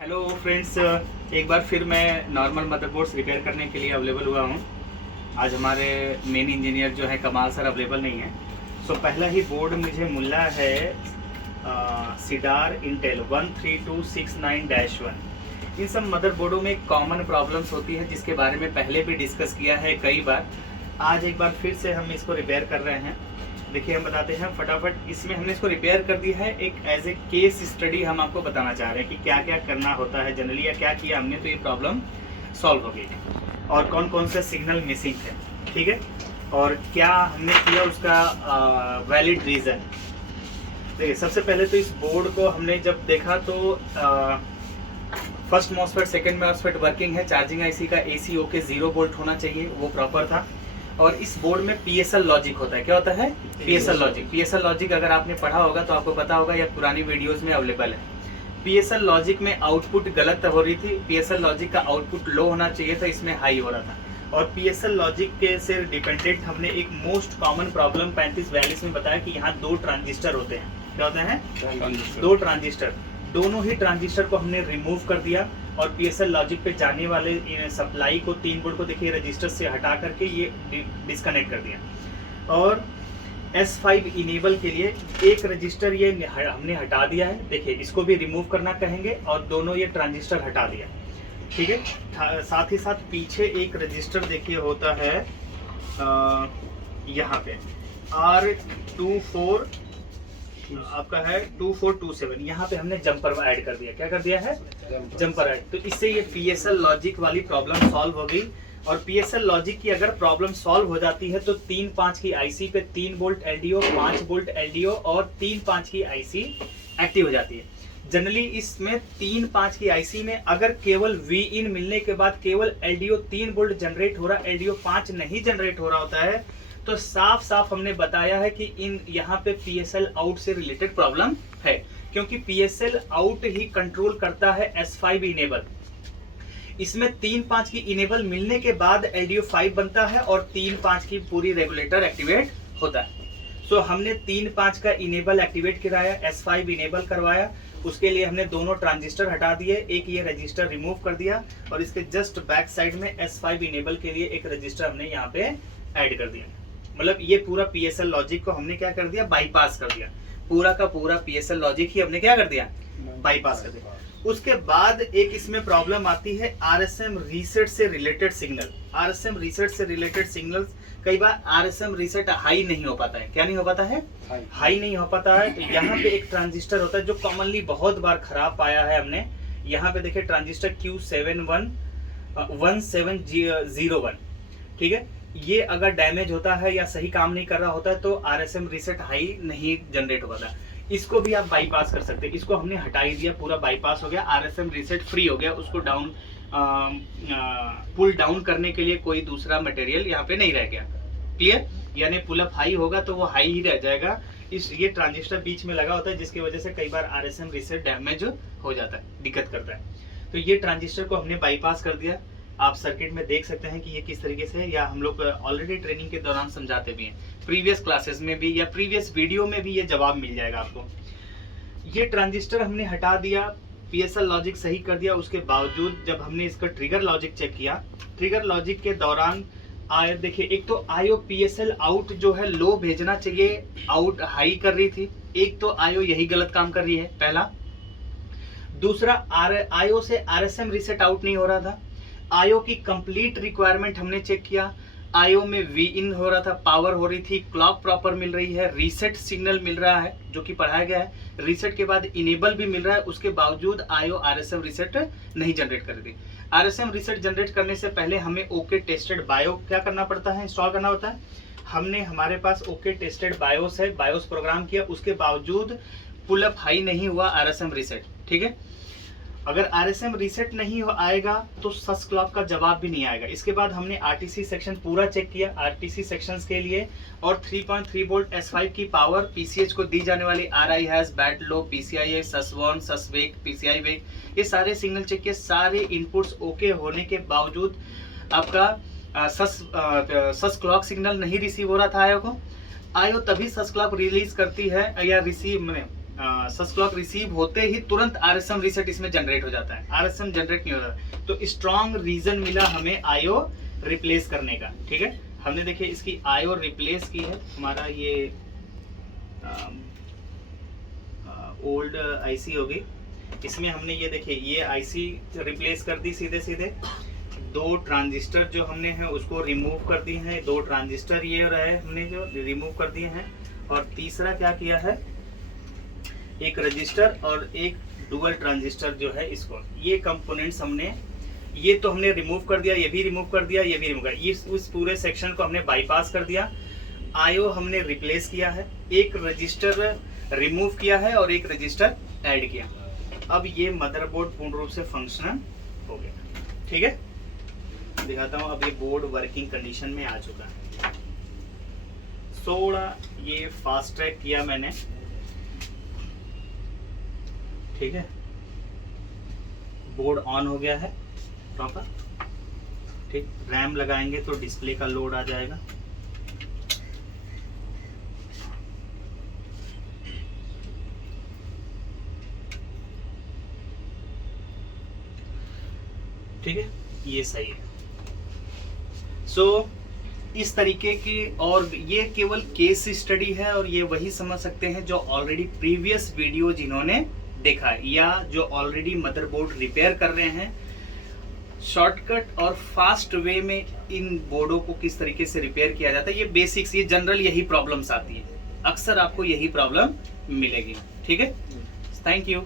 Hello friends, एक बार फिर मैं नॉर्मल मदरबोर्ड्स रिपेयर करने के लिए अवेलेबल हुआ हूँ। आज हमारे मेन इंजीनियर जो है कमाल सर अवेलेबल नहीं है। सो पहला ही बोर्ड मुझे मिला है सीडार इंटेल 13269-1। इन सब मदरबोर्डों में कॉमन प्रॉब्लम्स होती है जिसके बारे में पहले भी डिस्कस किया है कई बार। आज एक बार फिर से हम इसको रिपेयर कर रहे हैं। देखिए हम बताते हैं फटाफट। इसमें हमने इसको रिपेयर कर दिया है। एक एज ए केस स्टडी हम आपको बताना चाह रहे हैं कि क्या क्या करना होता है जनरली, या क्या किया हमने तो ये प्रॉब्लम सॉल्व हो गई और कौन कौन से सिग्नल मिसिंग थे, ठीक है, और क्या हमने किया उसका वैलिड रीज़न। देखिए सबसे पहले तो इस बोर्ड को हमने जब देखा तो first MOSFET second MOSFET working है। चार्जिंग आईसी का AC ओके 0 वोल्ट होना चाहिए, वो प्रॉपर था। और इस बोर्ड में PSL लॉजिक होता है। क्या होता है? PSL logic. PSL लॉजिक अगर आपने पढ़ा होगा तो आपको पता होगा, या पुरानी वीडियोस में अवेलेबल है। PSL लॉजिक में आउटपुट गलत हो रही थी। PSL लॉजिक का आउटपुट लो होना चाहिए था, इसमें हाई हो रहा था। और PSL लॉजिक के से डिपेंडेंट हमने एक मोस्ट कॉमन प्रॉब्लम 3542 में बताया कि यहाँ 2 ट्रांजिस्टर होते हैं। क्या होते हैं? 2 ट्रांजिस्टर। दोनों ही ट्रांजिस्टर को हमने रिमूव कर दिया और PSL लॉजिक पे जाने वाले सप्लाई को 3 वोल्ट को देखिए रजिस्टर से हटा करके ये डिस्कनेक्ट कर दिया। और S5 इनेबल के लिए एक रजिस्टर ये हमने हटा दिया है। देखिए इसको भी रिमूव करना कहेंगे और दोनों ये ट्रांजिस्टर हटा दिया, ठीक है। साथ ही साथ पीछे एक रजिस्टर देखिए होता है यहाँ पे R24 आपका है 2427। यहाँ पे हमने जंपर ऐड कर दिया। क्या कर दिया है? Jumper add. तो इससे ये PSL लॉजिक वाली प्रॉब्लम सॉल्व हो गई। और PSL लॉजिक की अगर प्रॉब्लम सॉल्व हो जाती है तो 3-5 की IC पे 3 वोल्ट LDO, 5 वोल्ट LDO और 3-5 की IC एक्टिव हो जाती है। जनरली इसमें 3-5 की IC में अगर केवल Vin मिलने के बाद केवल LDO 3 वोल्ट जनरेट हो रहा, LDO 5 नहीं जनरेट हो रहा होता है, तो साफ साफ हमने बताया है कि इन यहाँ पे PSL आउट से रिलेटेड प्रॉब्लम है, क्योंकि PSL आउट ही कंट्रोल करता है S5 इनेबल। इसमें 3-5 की इनेबल मिलने के बाद LDO 5 बनता है और 3-5 की पूरी रेगुलेटर एक्टिवेट होता है। सो हमने 3-5 का इनेबल एक्टिवेट कराया, S5 इनेबल करवाया। उसके लिए हमने दोनों ट्रांजिस्टर हटा दिए, एक ये रजिस्टर रिमूव कर दिया और इसके जस्ट बैक साइड में S5 इनेबल के लिए एक रजिस्टर हमने यहाँ पे ऐड कर दिया। मतलब ये पूरा PSL लॉजिक को हमने क्या कर दिया? बाईपास कर दिया। पूरा का पूरा PSL लॉजिक ही हमने क्या कर दिया? बाईपास कर दिया। उसके बाद एक इसमें प्रॉब्लम आती है RSM रीसेट से रिलेटेड सिग्नल। RSM रीसेट से रिलेटेड सिग्नल्स कई बार RSM रीसेट हाई नहीं हो पाता है। क्या नहीं हो पाता है? हाई नहीं हो पाता है। तो यहाँ पे एक ट्रांजिस्टर होता है जो कॉमनली बहुत बार खराब पाया है हमने। यहाँ पे देखिए ट्रांजिस्टर Q711701, ठीक है। ये अगर डैमेज होता है या सही काम नहीं कर रहा होता है तो RSM रीसेट हाई नहीं जनरेट हो पाता। इसको भी आप बाईपास कर सकते हैं। इसको हमने हटा ही दिया, पूरा बाईपास हो गया, RSM रीसेट फ्री हो गया। उसको डाउन पुल डाउन करने के लिए कोई दूसरा मटेरियल यहाँ पे नहीं रह गया। क्लियर? यानी पुल अप हाई होगा तो वो हाई ही रह जाएगा। ये ट्रांजिस्टर बीच में लगा होता है जिसकी वजह से कई बार RSM रीसेट डैमेज हो जाता है, दिक्कत करता है। तो ये ट्रांजिस्टर को हमने बाईपास कर दिया। आप सर्किट में देख सकते हैं कि ये किस तरीके से है, या हम लोग ऑलरेडी ट्रेनिंग के दौरान समझाते भी हैं, प्रीवियस क्लासेस में भी या प्रीवियस वीडियो में भी ये जवाब मिल जाएगा आपको। ये ट्रांजिस्टर हमने हटा दिया, PSL लॉजिक सही कर दिया। उसके बावजूद जब हमने इसका ट्रिगर लॉजिक चेक किया, ट्रिगर लॉजिक के दौरान देखिए एक तो IO PSL आउट जो है लो भेजना चाहिए, आउट हाई कर रही थी। एक तो IO यही गलत काम कर रही है, पहला। दूसरा IO से RSM रीसेट आउट नहीं हो रहा था। IO की कंप्लीट रिक्वायरमेंट हमने चेक किया। IO में Vin हो रहा था, पावर हो रही थी, क्लॉक प्रॉपर मिल रही है, रीसेट सिग्नल मिल रहा है जो कि पढ़ाया गया है, रीसेट के बाद इनेबल भी मिल रहा है। उसके बावजूद IO RSM रीसेट नहीं जनरेट कर रही। RSM रीसेट जनरेट करने से पहले हमें ओके टेस्टेड बायो क्या करना पड़ता है? इंस्टॉल करना होता है। हमने हमारे पास ओके टेस्टेड बायोस है, बायोस प्रोग्राम किया, उसके बावजूद पुल अप हाई नहीं हुआ RSM रीसेट, ठीक है। अगर RSM रीसेट नहीं आएगा तो सस क्लॉक का जवाब भी नहीं आएगा। इसके बाद हमने RTC सेक्शन पूरा चेक किया, RTC सेक्शंस के लिए, और 3.3 वोल्ट S5 की पावर, PCH को दी जाने वाली RI हैज, बैट लो, PCI, सस1, सस वेक, PCI वेक, ये सारे सिग्नल चेक किए। सारे इनपुट्स ओके होने के बावजूद आपका सस क्लॉक सिग्नल नहीं रिसीव हो रहा था IO को। IO तभी सस क्लॉक रिलीज करती है या रिसीव सच क्लॉक रिसीव होते ही तुरंत आरएसएम रीसेट इसमें जनरेट हो जाता है, आरएसएम जनरेट नहीं होता। तो स्ट्रॉन्ग रीजन मिला हमें आईओ रिप्लेस करने का। ठीक है, हमने देखिए इसकी आईओ रिप्लेस की है। हमारा ये ओल्ड आईसी होगी, इसमें हमने ये देखिए ये आईसी रिप्लेस कर दी सीधे सीधे। 2 ट्रांजिस्टर जो हमने है उसको रिमूव कर दिए हैं, 2 ट्रांजिस्टर ये रहे हमने जो रिमूव कर दिए हैं। और तीसरा क्या किया है, एक रजिस्टर और एक डुअल ट्रांजिस्टर जो है इसको, ये कंपोनेंट्स हमने, ये तो हमने रिमूव कर दिया, ये भी रिमूव कर दिया, ये भी रिमूव कर दिया, उस पूरे सेक्शन को हमने बाईपास कर दिया। आईओ हमने रिप्लेस किया है, एक रजिस्टर रिमूव किया है और एक रजिस्टर ऐड किया। अब ये मदरबोर्ड पूर्ण रूप से फंक्शनल हो गया। ठीक है, दिखाता हूँ। अब ये बोर्ड वर्किंग कंडीशन में आ चुका है। थोड़ा ये फास्ट ट्रैक किया मैंने। ठीक है, बोर्ड ऑन हो गया है प्रॉपर। ठीक, रैम लगाएंगे तो डिस्प्ले का लोड आ जाएगा। ठीक है, ये सही है। सो इस तरीके की, और ये केवल केस स्टडी है और ये वही समझ सकते हैं जो ऑलरेडी प्रीवियस वीडियो जिन्होंने देखा है या जो ऑलरेडी मदरबोर्ड रिपेयर कर रहे हैं। शॉर्टकट और फास्ट वे में इन बोर्डों को किस तरीके से रिपेयर किया जाता है, ये बेसिक्स, ये जनरल यही प्रॉब्लम्स आती है, अक्सर आपको यही प्रॉब्लम मिलेगी। ठीक है, थैंक यू।